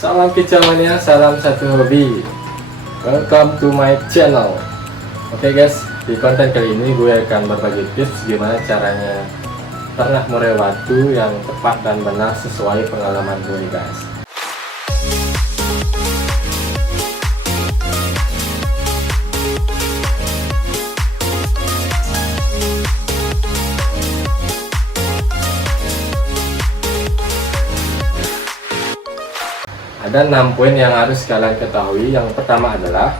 Salam kicauannya, salam satu hobi. Welcome to my channel. Oke guys, di konten kali ini gue akan berbagi tips gimana caranya ternak murai batu yang tepat dan benar sesuai pengalaman gue guys. Ada 6 poin yang harus kalian ketahui. Yang pertama adalah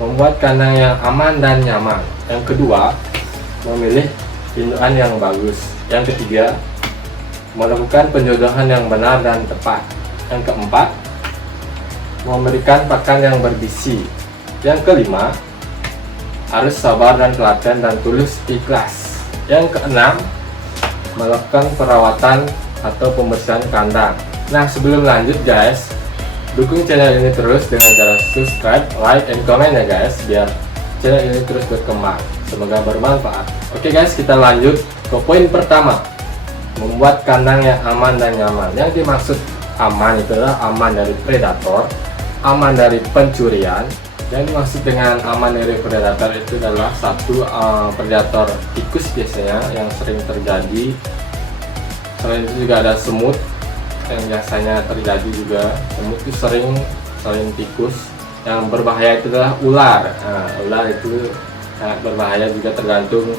membuat kandang yang aman dan nyaman. Yang kedua, memilih indukan yang bagus. Yang ketiga, melakukan penjodohan yang benar dan tepat. Yang keempat, memberikan pakan yang bergizi. Yang kelima, harus sabar dan telaten dan tulus ikhlas. Yang keenam, melakukan perawatan atau pembersihan kandang. Nah, sebelum lanjut guys, dukung channel ini terus dengan cara subscribe, like, and comment ya guys, biar channel ini terus berkembang. Semoga bermanfaat. Oke guys, kita lanjut ke poin pertama, membuat kandang yang aman dan nyaman. Yang dimaksud aman itu adalah aman dari predator, aman dari pencurian. Yang dimaksud dengan aman dari predator itu adalah satu, predator tikus biasanya yang sering terjadi. Selain itu juga ada semut yang biasanya terjadi juga. Semut itu sering selain tikus. Yang berbahaya itu adalah ular. Nah, ular itu sangat berbahaya juga, tergantung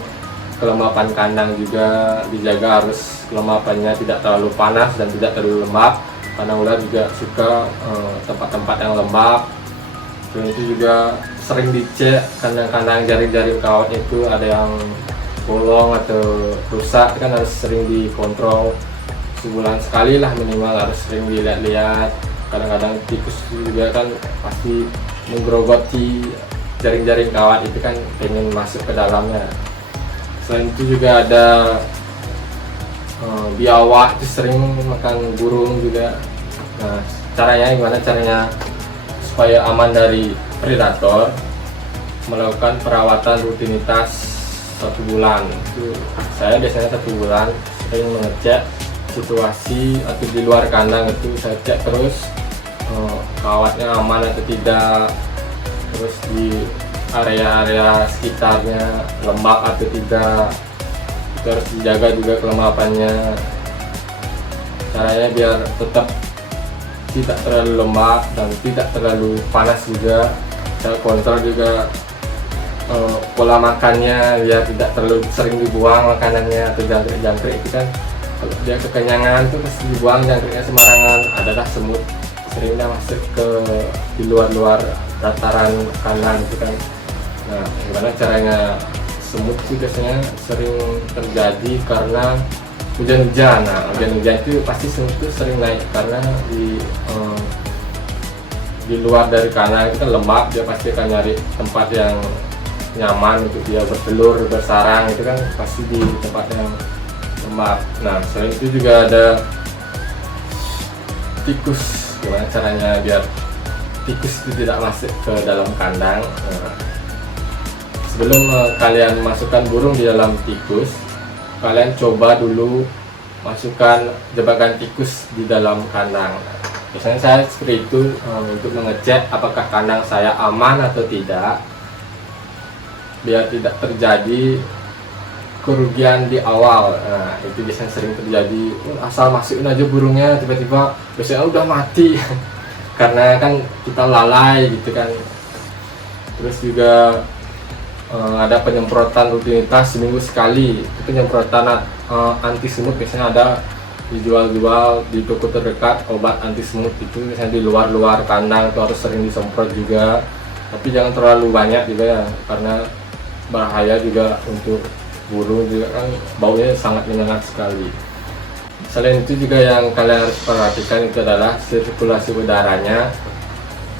kelembapan kandang juga dijaga, harus kelembapannya tidak terlalu panas dan tidak terlalu lembab, karena ular juga suka tempat-tempat yang lembab. Dan itu juga sering dicek kandang-kandang jaring-jaring kawat itu ada yang bolong atau rusak, kan harus sering dikontrol. Sebulan sekali lah minimal, harus sering dilihat-lihat. Kadang-kadang tikus juga kan pasti menggerogoti jaring-jaring kawat itu, kan pengen masuk ke dalamnya. Selain itu juga ada biawak, itu sering makan burung juga. Nah, caranya gimana? Caranya supaya aman dari predator, melakukan perawatan rutinitas 1 bulan. Itu saya biasanya 1 bulan sering mengecek situasi atau di luar kandang, itu saya cek terus kawatnya aman atau tidak, terus di area-area sekitarnya lembab atau tidak, itu harus dijaga juga kelembapannya. Caranya biar tetap tidak terlalu lembab dan tidak terlalu panas juga. Saya kontrol juga pola makannya biar tidak terlalu sering dibuang makanannya atau jangkrik-jangkrik itu kan. Kalau dia kekenyangan tuh pasti dibuang jangkriknya sembarangan. Adalah semut seringnya masuk ke di luar dataran kandang itu kan. Nah, gimana caranya? Semut itu biasanya sering terjadi karena hujan-hujan. Nah, hujan-hujan itu pasti semut itu sering naik karena di luar dari kandang itu kan lembab, dia pasti akan nyari tempat yang nyaman untuk dia bertelur, bersarang, itu kan pasti di tempat yang lembab. Nah, selain itu juga ada tikus. Gimana caranya biar tikus itu tidak masuk ke dalam kandang? Nah, sebelum kalian masukkan burung di dalam tikus, kalian coba dulu masukkan jebakan tikus di dalam kandang. Biasanya saya seperti itu untuk mengecek apakah kandang saya aman atau tidak, biar tidak terjadi kerugian di awal. Nah, itu biasanya sering terjadi, asal masukin aja burungnya tiba-tiba biasanya udah mati karena kan kita lalai gitu kan. Terus juga ada penyemprotan rutinitas seminggu sekali. Itu penyemprotan anti semut biasanya ada dijual-jual di toko terdekat. Obat anti semut itu biasanya di luar kandang itu harus sering disemprot juga, tapi jangan terlalu banyak juga ya, karena bahaya juga untuk burung juga kan, baunya sangat menyengat sekali. Selain itu juga yang kalian harus perhatikan itu adalah sirkulasi udaranya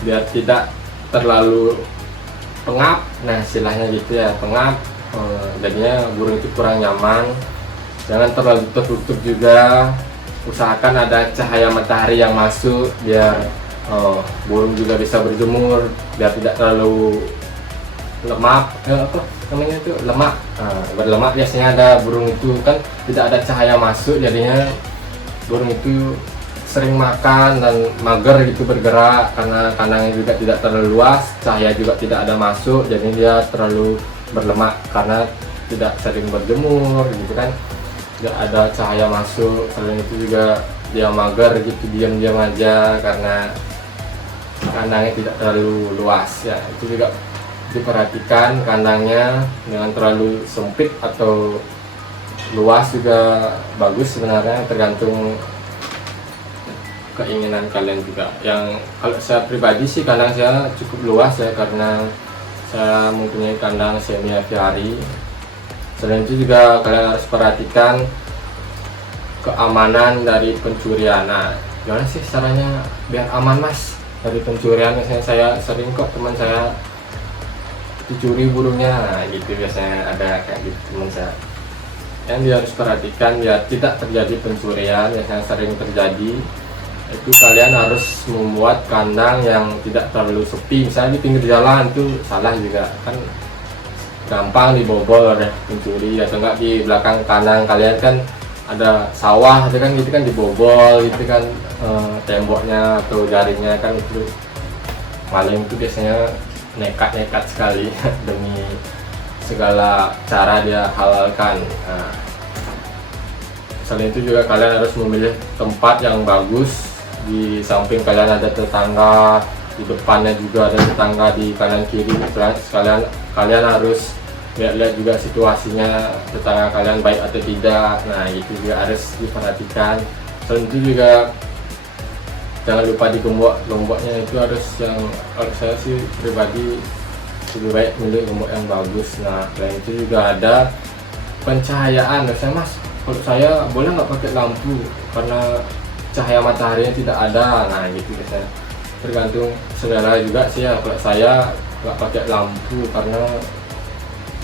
biar tidak terlalu pengap. Nah, istilahnya gitu ya, pengap, jadinya burung itu kurang nyaman. Jangan terlalu tertutup juga, usahakan ada cahaya matahari yang masuk biar burung juga bisa berjemur, biar tidak terlalu lemak, lemak. Berlemak biasanya ada burung itu kan tidak ada cahaya masuk, jadinya burung itu sering makan dan mager gitu bergerak, karena kandangnya juga tidak terlalu luas, cahaya juga tidak ada masuk, jadi dia terlalu berlemak karena tidak sering berjemur gitu kan, tidak ada cahaya masuk. Selain itu juga dia mager gitu, diam-diam aja karena kandangnya tidak terlalu luas ya. Itu juga diperhatikan, kandangnya jangan terlalu sempit atau luas juga bagus sebenarnya, tergantung keinginan kalian juga. Yang kalau saya pribadi sih kandang saya cukup luas ya, karena saya mempunyai kandang semi aviari. Selain itu juga kalian harus perhatikan keamanan dari pencurian. Nah, gimana sih caranya biar aman mas dari pencurian? Misalnya saya sering kok teman saya dicuri burungnya, nah gitu biasanya ada kayak gitu teman saya. Yang dia harus perhatikan biar tidak terjadi pencurian, biasanya sering terjadi, itu kalian harus membuat kandang yang tidak terlalu sepi. Misalnya di pinggir jalan itu salah juga kan, gampang dibobol oleh pencuri. Atau enggak di belakang kandang kalian kan ada sawah itu kan, gitu kan dibobol gitu kan, temboknya atau jaringnya kan. Itu maling itu biasanya nekat sekali demi segala cara dia halalkan. Nah, selain itu juga kalian harus memilih tempat yang bagus. Di samping kalian ada tetangga, di depannya juga ada tetangga, di kanan kiri. Kalian harus lihat juga situasinya, tetangga kalian baik atau tidak. Nah itu juga harus diperhatikan. Selain itu juga jangan lupa digembok-gemboknya itu harus yang, kalau saya sih pribadi lebih baik milih gembok yang bagus. Nah selain itu juga ada pencahayaan. Saya mas, kalau saya boleh nggak pakai lampu karena cahaya mataharinya tidak ada. Nah gitu biasanya, tergantung selera juga sih ya. Kalau saya nggak pakai lampu karena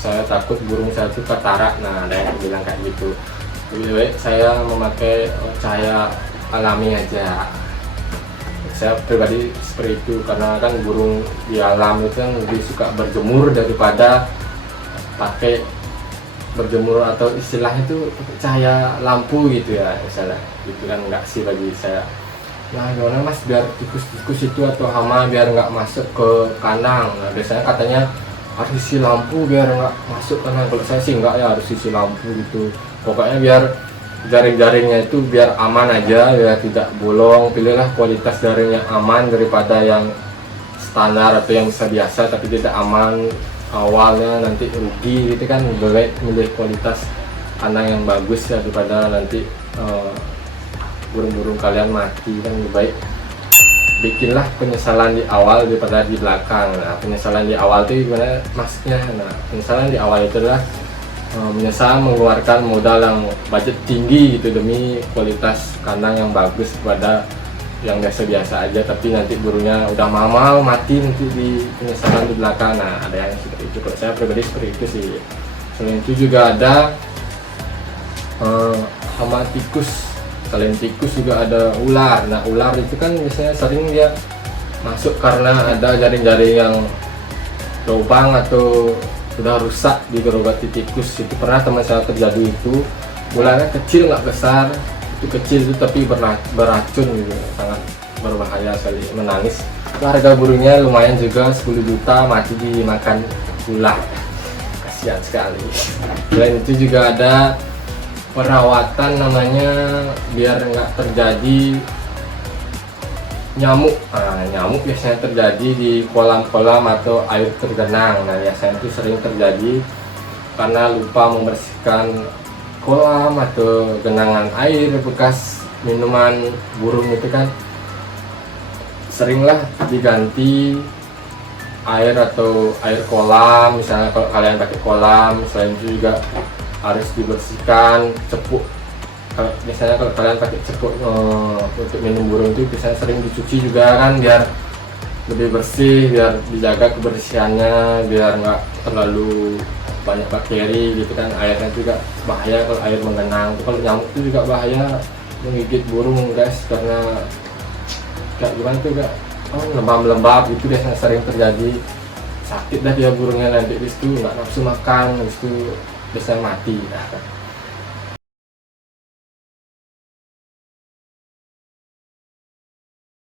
saya takut burung saya itu katarak. Nah ada yang bilang kayak gitu, lebih baik saya memakai cahaya alami aja. Saya pribadi seperti itu, karena kan burung di alam itu kan lebih suka berjemur daripada pakai berjemur, atau istilahnya itu cahaya lampu gitu ya misalnya gitu kan. Enggak sih bagi saya. Nah gimana mas biar tikus-tikus itu atau hama biar nggak masuk ke kandang? Nah biasanya katanya harus isi lampu biar nggak masuk kandang. Kalau saya sih enggak ya, harus isi lampu gitu. Pokoknya biar jaring-jaringnya itu biar aman aja, biar tidak bolong. Pilihlah kualitas jaring yang aman daripada yang standar atau yang biasa tapi tidak aman, awalnya nanti rugi gitu kan. Lebih baik milih kualitas kandang yang bagus ya, daripada nanti burung-burung kalian mati kan. Lebih baik bikinlah penyesalan di awal daripada di belakang. Nah penyesalan di awal itu gimana maksudnya? Nah penyesalan di awal itu adalah menyesal mengeluarkan modal yang budget tinggi gitu demi kualitas kandang yang bagus kepada yang biasa-biasa aja, tapi nanti burungnya udah mahal mati nanti di penyesalan di belakang. Nah ada yang seperti itu. Kalau saya pribadi seperti itu sih. Selain itu juga ada hama tikus. Selain tikus juga ada ular. Nah ular itu kan biasanya sering dia masuk karena ada jaring-jaring yang lubang atau sudah rusak di gerobak tikus. Itu pernah teman saya terjadi itu. Ularnya kecil nggak besar, itu kecil itu tapi beracun gitu, sangat berbahaya sekali, menangis. Harga burungnya lumayan juga, 10 juta mati dimakan ular, kasihan sekali. Selain itu juga ada perawatan namanya biar nggak terjadi nyamuk. Nah, nyamuk biasanya terjadi di kolam-kolam atau air tergenang. Nah biasanya itu sering terjadi karena lupa membersihkan kolam atau genangan air bekas minuman burung itu kan. Seringlah diganti air atau air kolam, misalnya kalau kalian pakai kolam. Selain itu juga harus dibersihkan cepuk. Biasanya kalau kalian pakai cepuk untuk minum burung itu biasanya sering dicuci juga kan, biar lebih bersih, biar dijaga kebersihannya, biar nggak terlalu banyak bakteri gitu kan. Airnya juga bahaya kalau air mengenang. Kalau nyamuk itu juga bahaya, menggigit burung guys, karena kayak gimana tuh gak lembab-lembab itu biasanya sering terjadi. Sakit dah dia burungnya, nanti habis itu nggak nafsu makan, habis itu biasanya mati.